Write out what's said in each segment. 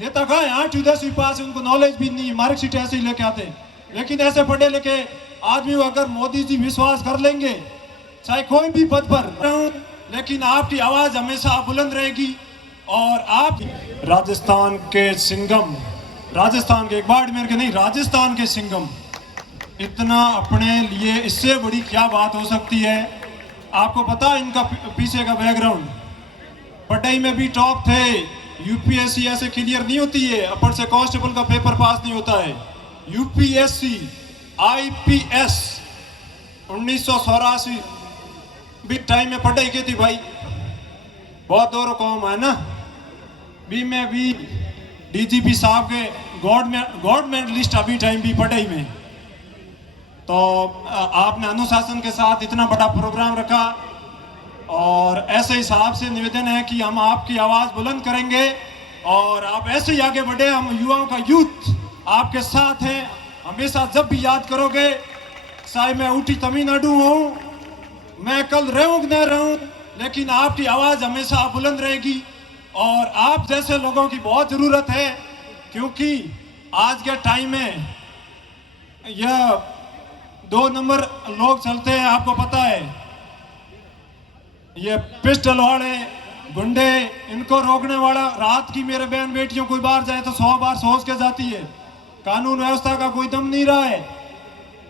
नेता कहाँ है? 8वीं 10वीं पास, उनको नॉलेज भी नहीं, मार्कशीट ऐसे ही लेके आते। लेकिन ऐसे पढ़े लिखे आदमी को अगर मोदी जी विश्वास कर लेंगे, चाहे कोई भी पद पर रहूं, लेकिन आपकी आवाज हमेशा बुलंद रहेगी। और आप राजस्थान के सिंघम, राजस्थान के, एक बाड़मेर के नहीं, राजस्थान के सिंघम, इतना अपने लिए, इससे बड़ी क्या बात हो सकती है? आपको पता है इनका पीछे का बैकग्राउंड? पढ़ाई में भी टॉप थे। यूपीएससी ऐसे क्लियर नहीं होती है, अपर से कांस्टेबल का पेपर पास नहीं होता है। यूपीएससी आईपीएस 1984 भी टाइम में पढ़ाई की थी भाई, बहुत दौर कौम है ना। भी में भी डीजीपी साहब के गवर्नमेंट लिस्ट अभी टाइम भी पढ़ाई में। तो आपने अनुशासन के साथ इतना बड़ा प्रोग्राम रखा, और ऐसे हिसाब से निवेदन है कि हम आपकी आवाज बुलंद करेंगे और आप ऐसे ही आगे बढ़े। हम युवाओं का यूथ आपके साथ है हमेशा। जब भी याद करोगे, चाहे मैं उठी तमिलनाडु हूँ, मैं कल रहूं न रहूं, लेकिन आपकी आवाज हमेशा बुलंद रहेगी। और आप जैसे लोगों की बहुत जरूरत है, क्योंकि आज के टाइम में यह 2 नंबर लोग चलते हैं, आपको पता है। ये पिस्टल वाले गुंडे, इनको रोकने वाला, रात की मेरे बहन बेटियों कोई बाहर जाए तो 100 बार सोच के जाती है। कानून व्यवस्था का कोई दम नहीं रहा है।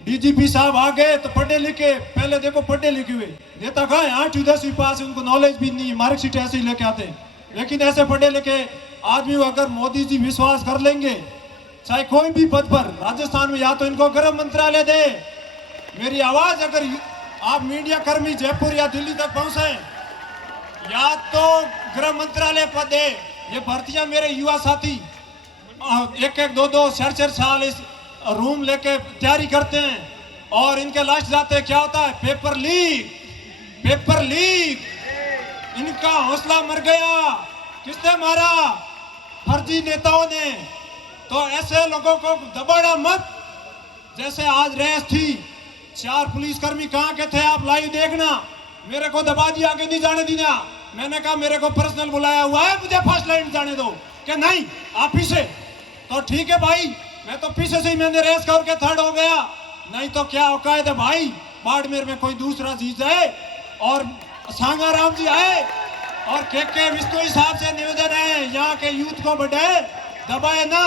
डीजीपी साहब आ गए तो पढ़े लिखे, पहले देखो पढ़े लिखे हुए नेता कहाँ है? 8वीं 10वीं पास, उनको नॉलेज भी नहीं, मार्कशीट ऐसे ही लेके आते। लेकिन ऐसे पढ़े लिखे आदमी को अगर मोदी जी विश्वास कर लेंगे, चाहे कोई भी पद पर, राजस्थान में या तो इनको गृह मंत्रालय दे। मेरी आवाज अगर आप मीडिया कर्मी जयपुर या दिल्ली तक पहुंचे, या तो गृह मंत्रालय पद दे। ये भर्तियां मेरे युवा साथी 1-1, 2-2, 4-4 साल इस रूम लेके तैयारी करते हैं, और इनके लास्ट जाते क्या होता है? Paper leak, paper leak. इनका हौसला मर गया। किसने मारा? फर्जी नेताओं ने। तो ऐसे लोगों को दबाना मत। जैसे आज रेस थी, 4 पुलिसकर्मी कहां के थे आप लाइव देखना, मेरे को दबा दिया, आगे नहीं जाने दिया। मैंने कहा मेरे को पर्सनल बुलाया हुआ है, मुझे फर्स्ट लाइन जाने दो। कि नहीं आप पीछे। तो ठीक है भाई, मैं तो पीछे से ही मैंने रेस करके थर्ड हो गया, नहीं तो क्या औकात है भाई? बाड़मेर में कोई दूसरा जीत जाए और सांगाराम जी आए और के विष्णु हिसाब से निवेदन है, यहाँ के यूथ को बढ़े, दबाए ना।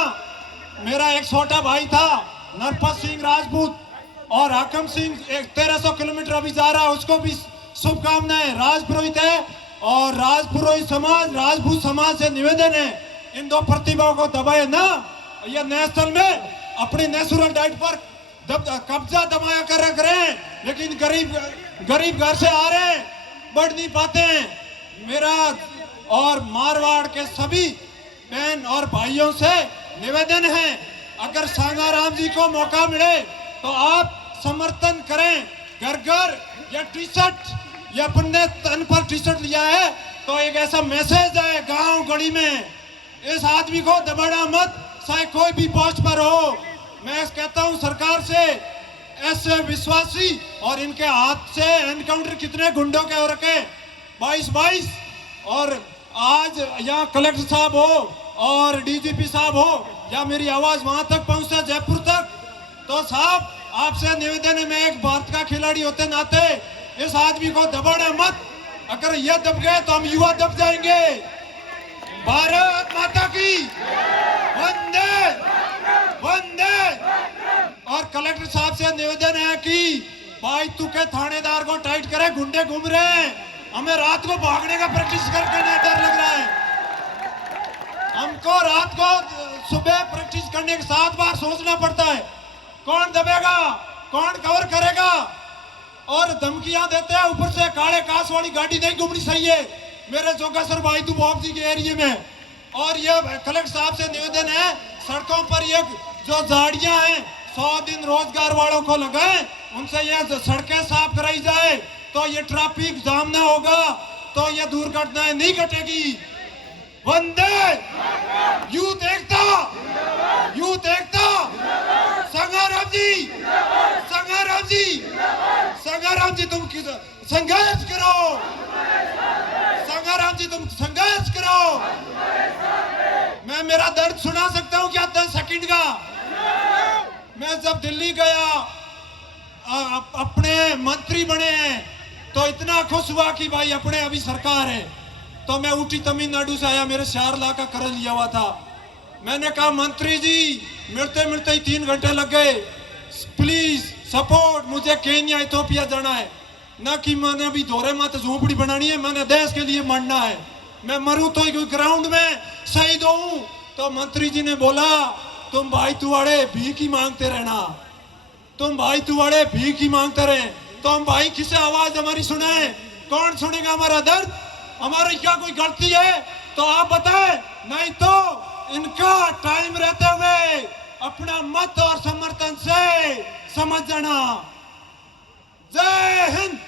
मेरा एक छोटा भाई था नरपत सिंह राजपूत, और हाकम सिंह 1300 किलोमीटर अभी जा रहा है, उसको भी शुभकामनाएं। राजपुरोहित है, और राजपुरोहित समाज, राजपूत समाज से निवेदन है, इन 2 प्रतिभाओं को दबाए ना। ये नेशनल में अपनी नेचुरल डाइट पर कब्जा दबाया कर रख रहे हैं, लेकिन गरीब घर से आ रहे हैं, बढ़ नहीं पाते हैं। मेरा और मारवाड़ के सभी बहन और भाइयों से निवेदन है, अगर सांगाराम जी को मौका मिले तो आप समर्थन करें। घर घर या टी शर्ट, या अपने तन पर टी शर्ट लिया है तो एक ऐसा मैसेज है गांव गली में, इस आदमी को दबाना मत, चाहे कोई भी पोस्ट पर हो। मैं कहता हूं सरकार से, ऐसे विश्वासी और इनके हाथ से एनकाउंटर कितने गुंडों के हो रखे, 22। और आज यहाँ कलेक्टर साहब हो और डीजीपी साहब हो, या मेरी आवाज वहां तक पहुंचे जयपुर तक, तो साहब आपसे निवेदन है, मैं एक भारत का खिलाड़ी होते नाते इस आदमी को दबाना मत। अगर यह दब गए तो हम युवा दब जाएंगे। भारत माता की वंदे वंदे। और कलेक्टर साहब से निवेदन है कि भाई तू के थानेदार को टाइट करे, गुंडे घूम रहे हैं, हमें रात को भागने का प्रैक्टिस करके डर लग रहा है। हमको रात को सुबह प्रैक्टिस करने के 7 बार सोचना पड़ता है, कौन दबेगा, कौन कवर करेगा, और धमकियां देते हैं ऊपर से। काले कांच वाली गाड़ी नहीं घूमनी सही है मेरे जोगेश्वर भाई तू बॉब जी के एरिया में। और ये कलेक्टर साहब से निवेदन है, सड़कों पर ये जो झाड़ियां हैं 100 दिन रोजगार वालों को लगाए, उनसे ये सड़कें साफ कराई जाए, तो ये ट्रैफिक जाम ना होगा, तो ये दुर्घटनाएं नहीं घटेगी। वंदे यूथ एकता, यूथ एकता। संगाराम जी, संगाराम जी, संगाराम जी तुम संघर्ष करो, संगाराम जी तुम संघर्ष करो। मैं मैं मेरा दर्द सुना सकता हूं क्या 10 सेकंड का? मैं जब दिल्ली गया, अपने मंत्री बने हैं तो इतना खुश हुआ कि भाई अपने अभी सरकार है। तो मैं ऊटी तमिलनाडु से आया, मेरे 4 लाख का कर्ज लिया हुआ था। मैंने कहा मंत्री जी मिलते मिलते ही 3 घंटे लग गए, प्लीज सपोर्ट, मुझे केन्या इथोपिया जाना है। ना कि मैंने अभी दौरे मत झोपड़ी बनानी है, मैंने देश के लिए मरना है। मैं मरूं तो ग्राउंड में शहीद हूं। तो मंत्री जी ने बोला तुम भाई तुआड़े भीख ही मांगते रहना, तुम भाई तुआड़े भीख ही मांगते रहे। तो हम भाई किसे आवाज हमारी सुने? कौन सुनेगा हमारा दर्द? हमारी क्या कोई गलती है तो आप बताएं, नहीं तो इनका टाइम रहते हुए अपना मत और समर्थन से समझ जाना। जय हिंद।